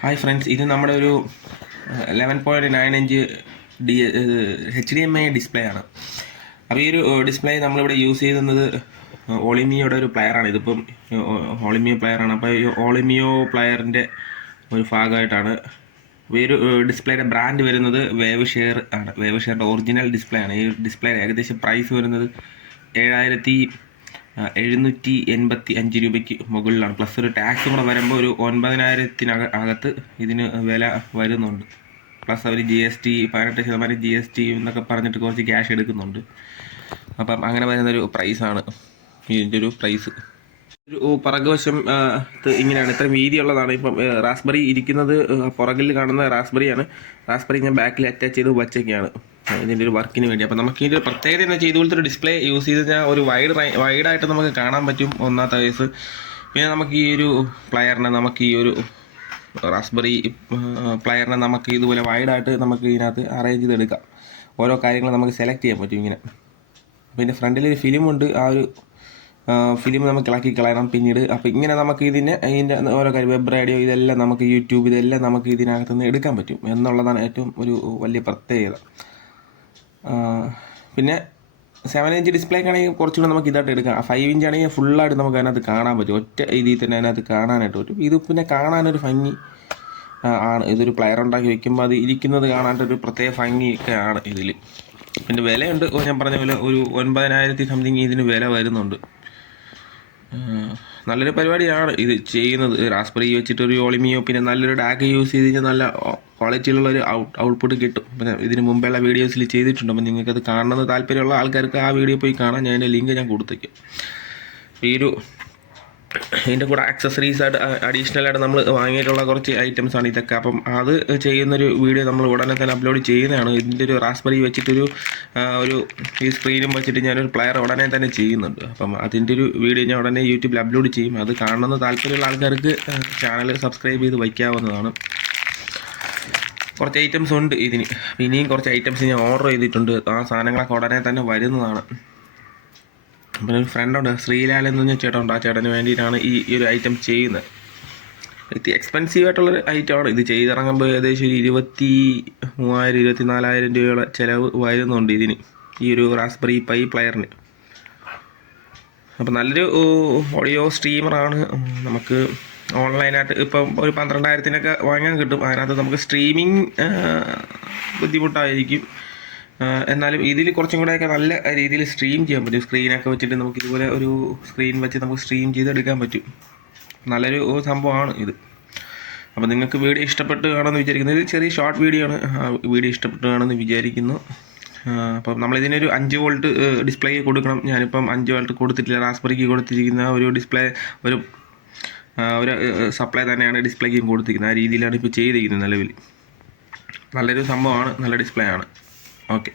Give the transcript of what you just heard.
Hi friends, ഇത് നമ്മുടെ ഒരു 11.9 ഇഞ്ച് HDMI ഡിസ്പ്ലേ ആണ്. അപ്പോൾ ഈ ഒരു ഡിസ്പ്ലേ നമ്മളിവിടെ യൂസ് ചെയ്യുന്നത് ഓളിമിയോയുടെ ഒരു പ്ലെയറാണ്. ഇതിപ്പം ഓളിമിയോ പ്ലെയറാണ്. അപ്പോൾ ഈ ഓളിമിയോ പ്ലെയറിൻ്റെ ഒരു ഭാഗമായിട്ടാണ് ഈ ഒരു ഡിസ്പ്ലേയുടെ ബ്രാൻഡ് വരുന്നത് വേവ് ഷെയർ ആണ്. വേവ് ഷെയറിൻ്റെ ഒറിജിനൽ ഡിസ്പ്ലേ ആണ്. ഈ ഡിസ്പ്ലേ ഏകദേശം പ്രൈസ് വരുന്നത് 7,785 രൂപയ്ക്ക് മുകളിലാണ്. പ്ലസ് ഒരു ടാക്സ് കൂടെ വരുമ്പോൾ ഒരു 9,000 ഇതിന് വില വരുന്നുണ്ട്. പ്ലസ് അവർ GST 18% GST എന്നൊക്കെ പറഞ്ഞിട്ട് കുറച്ച് ക്യാഷ് എടുക്കുന്നുണ്ട്. അപ്പം അങ്ങനെ വരുന്നൊരു പ്രൈസാണ് ഇതിൻ്റെ ഒരു പ്രൈസ്. ഒരു പുറകുവശം ഇങ്ങനെയാണ്, ഇത്ര വീതിയുള്ളതാണ്. ഇപ്പം റാസ്ബെറി ഇരിക്കുന്നത് പുറകിൽ കാണുന്ന റാസ്ബെറിയാണ്. റാസ്ബെറി ഞാൻ ബാക്കിൽ അറ്റാച്ച് ചെയ്ത് വച്ചൊക്കെയാണ് ഇതിൻ്റെ ഒരു വർക്കിന് വേണ്ടി. അപ്പോൾ നമുക്ക് ഇതിൻ്റെ പ്രത്യേകത എന്ന് വെച്ചാൽ ഇതുപോലത്തെ ഒരു ഡിസ്പ്ലേ യൂസ് ചെയ്ത് കഴിഞ്ഞാൽ ഒരു വൈഡായിട്ട് നമുക്ക് കാണാൻ പറ്റും, ഒന്നാമത്തെ കേസ്. പിന്നെ നമുക്ക് ഈ ഒരു പ്ലെയറിനെ, നമുക്ക് ഈ ഒരു റാസ്ബെറി പ്ലെയറിനെ നമുക്ക് ഇതുപോലെ വൈഡായിട്ട് നമുക്ക് ഇതിനകത്ത് അറേഞ്ച് ചെയ്തെടുക്കാം. ഓരോ കാര്യങ്ങൾ നമുക്ക് സെലക്ട് ചെയ്യാൻ പറ്റും ഇങ്ങനെ. പിന്നെ ഫ്രണ്ടിലൊരു ഫിലിമുണ്ട്. ആ ഒരു ഫിലിം നമുക്ക് ഇളക്കി കളയണം പിന്നീട്. അപ്പോൾ ഇങ്ങനെ നമുക്ക് ഇതിൻ്റെ ഓരോ കാര്യം, വെബ് റേഡിയോ, ഇതെല്ലാം നമുക്ക് യൂട്യൂബ്, ഇതെല്ലാം നമുക്ക് ഇതിനകത്തുനിന്ന് എടുക്കാൻ പറ്റും എന്നുള്ളതാണ് ഏറ്റവും ഒരു വലിയ പ്രത്യേകത. പിന്നെ 7 ഇഞ്ച് ഡിസ്പ്ലേക്ക് ആണെങ്കിൽ കുറച്ചുകൂടെ നമുക്ക് ഇതായിട്ട് എടുക്കാം. 5 ഇഞ്ച് ആണെങ്കിൽ ഫുള്ളായിട്ട് നമുക്ക് അതിനകത്ത് കാണാൻ പറ്റും, ഒറ്റ രീതിയിൽ തന്നെ അതിനകത്ത് കാണാനായിട്ട് പറ്റും. ഇത് പിന്നെ കാണാനൊരു ഭംഗി ആണ്. ഇതൊരു പ്ലെയർ ഉണ്ടാക്കി വെക്കുമ്പോൾ അത് ഇരിക്കുന്നത് കാണാനായിട്ടൊരു പ്രത്യേക ഭംഗിയൊക്കെ ആണ് ഇതിൽ. പിന്നെ വിലയുണ്ട്, ഞാൻ പറഞ്ഞ പോലെ ഒരു 9,000 സംതിങ് ഇതിന് വില വരുന്നുണ്ട്. നല്ലൊരു പരിപാടിയാണ് ഇത് ചെയ്യുന്നത്. റാസ്ബെറി വെച്ചിട്ടൊരു ഓളിമിയോ, പിന്നെ നല്ലൊരു ഡാക്ക് യൂസ് ചെയ്ത് കഴിഞ്ഞാൽ നല്ല ക്വാളിറ്റിയിലുള്ളൊരു ഔട്ട്പുട്ട് കിട്ടും. പിന്നെ ഇതിന് മുമ്പുള്ള വീഡിയോസിൽ ചെയ്തിട്ടുണ്ട്. അപ്പം നിങ്ങൾക്കത് കാണുന്നത് താല്പര്യമുള്ള ആൾക്കാർക്ക് ആ വീഡിയോ പോയി കാണാൻ ഞാൻ അതിൻ്റെ ലിങ്ക് ഞാൻ കൊടുത്തേക്കും. ഈ ഒരു ഇതിൻ്റെ കൂടെ ആക്സസറീസായിട്ട് അഡീഷണലായിട്ട് നമ്മൾ വാങ്ങിയിട്ടുള്ള കുറച്ച് ഐറ്റംസാണ് ഇതൊക്കെ. അപ്പം അത് ചെയ്യുന്നൊരു വീഡിയോ നമ്മൾ ഉടനെ തന്നെ അപ്ലോഡ് ചെയ്യുന്നതാണ്. ഇതിൻ്റെ ഒരു റാസ്ബെറി വെച്ചിട്ടൊരു ഈ സ്ക്രീനും വെച്ചിട്ട് ഞാനൊരു പ്ലെയർ ഉടനെ തന്നെ ചെയ്യുന്നുണ്ട്. അപ്പം അതിൻ്റെ ഒരു വീഡിയോ ഞാൻ ഉടനെ യൂട്യൂബിൽ അപ്ലോഡ് ചെയ്യും. അത് കാണുന്ന താല്പര്യമുള്ള ആൾക്കാർക്ക് ചാനൽ സബ്സ്ക്രൈബ് ചെയ്ത് വയ്ക്കാവുന്നതാണ്. കുറച്ച് ഐറ്റംസ് ഉണ്ട് ഇതിന്. ഇനിയും കുറച്ച് ഐറ്റംസ് ഞാൻ ഓർഡർ ചെയ്തിട്ടുണ്ട്. ആ സാധനങ്ങളൊക്കെ ഉടനെ തന്നെ വരുന്നതാണ്. പിന്നെ ഒരു ഫ്രണ്ടുണ്ട്, ശ്രീലാൽ എന്ന് പറഞ്ഞ ചേട്ടനുണ്ട്. ആ ചേട്ടന് വേണ്ടിയിട്ടാണ് ഈ ഒരു ഐറ്റം ചെയ്യുന്നത്. ഇത് എക്സ്പെൻസീവ് ആയിട്ടുള്ളൊരു ഐറ്റമാണ്. ഇത് ചെയ്തിറങ്ങുമ്പോൾ ഏകദേശം 23,000 24,000 രൂപയുടെ ചിലവ് വരുന്നുണ്ട് ഇതിന്, ഈ ഒരു റാസ്ബെറി പൈ പ്ലെയറിന്. അപ്പോൾ നല്ലൊരു ഓഡിയോ സ്ട്രീമറാണ്. നമുക്ക് ഓൺലൈനായിട്ട് ഇപ്പം ഒരു 12,000 വാങ്ങാൻ കിട്ടും. അതിനകത്ത് നമുക്ക് സ്ട്രീമിങ് ബുദ്ധിമുട്ടായിരിക്കും. എന്നാലും ഇതിൽ കുറച്ചും കൂടെയൊക്കെ നല്ല രീതിയിൽ സ്ട്രീം ചെയ്യാൻ പറ്റും. സ്ക്രീനൊക്കെ വെച്ചിട്ട് നമുക്ക് ഇതുപോലെ ഒരു സ്ക്രീൻ വെച്ച് നമുക്ക് സ്ട്രീം ചെയ്തെടുക്കാൻ പറ്റും. നല്ലൊരു സംഭവമാണ് ഇത്. അപ്പോൾ നിങ്ങൾക്ക് വീഡിയോ ഇഷ്ടപ്പെട്ട് കാണുമെന്ന് വിചാരിക്കുന്നു. ഇത് ചെറിയ ഷോർട്ട് വീഡിയോ ആണ്. വീഡിയോ ഇഷ്ടപ്പെട്ട് കാണുമെന്ന് വിചാരിക്കുന്നു. അപ്പം നമ്മളിതിനൊരു 5 വോൾട്ട് ഡിസ്പ്ലേ കൊടുക്കണം. ഞാനിപ്പം 5 വോൾട്ട് കൊടുത്തിട്ടില്ല. റാസ്ബെറിക്ക് കൊടുത്തിരിക്കുന്ന ഒരു ഡിസ്പ്ലേ ഒരു സപ്ലൈ തന്നെയാണ് ഡിസ്പ്ലേക്കും കൊടുത്തിരിക്കുന്നത്. ആ രീതിയിലാണ് ഇപ്പോൾ ചെയ്തിരിക്കുന്നത് നിലവിൽ. നല്ലൊരു സംഭവമാണ്, നല്ല ഡിസ്പ്ലേ ആണ്. ഓക്കെ.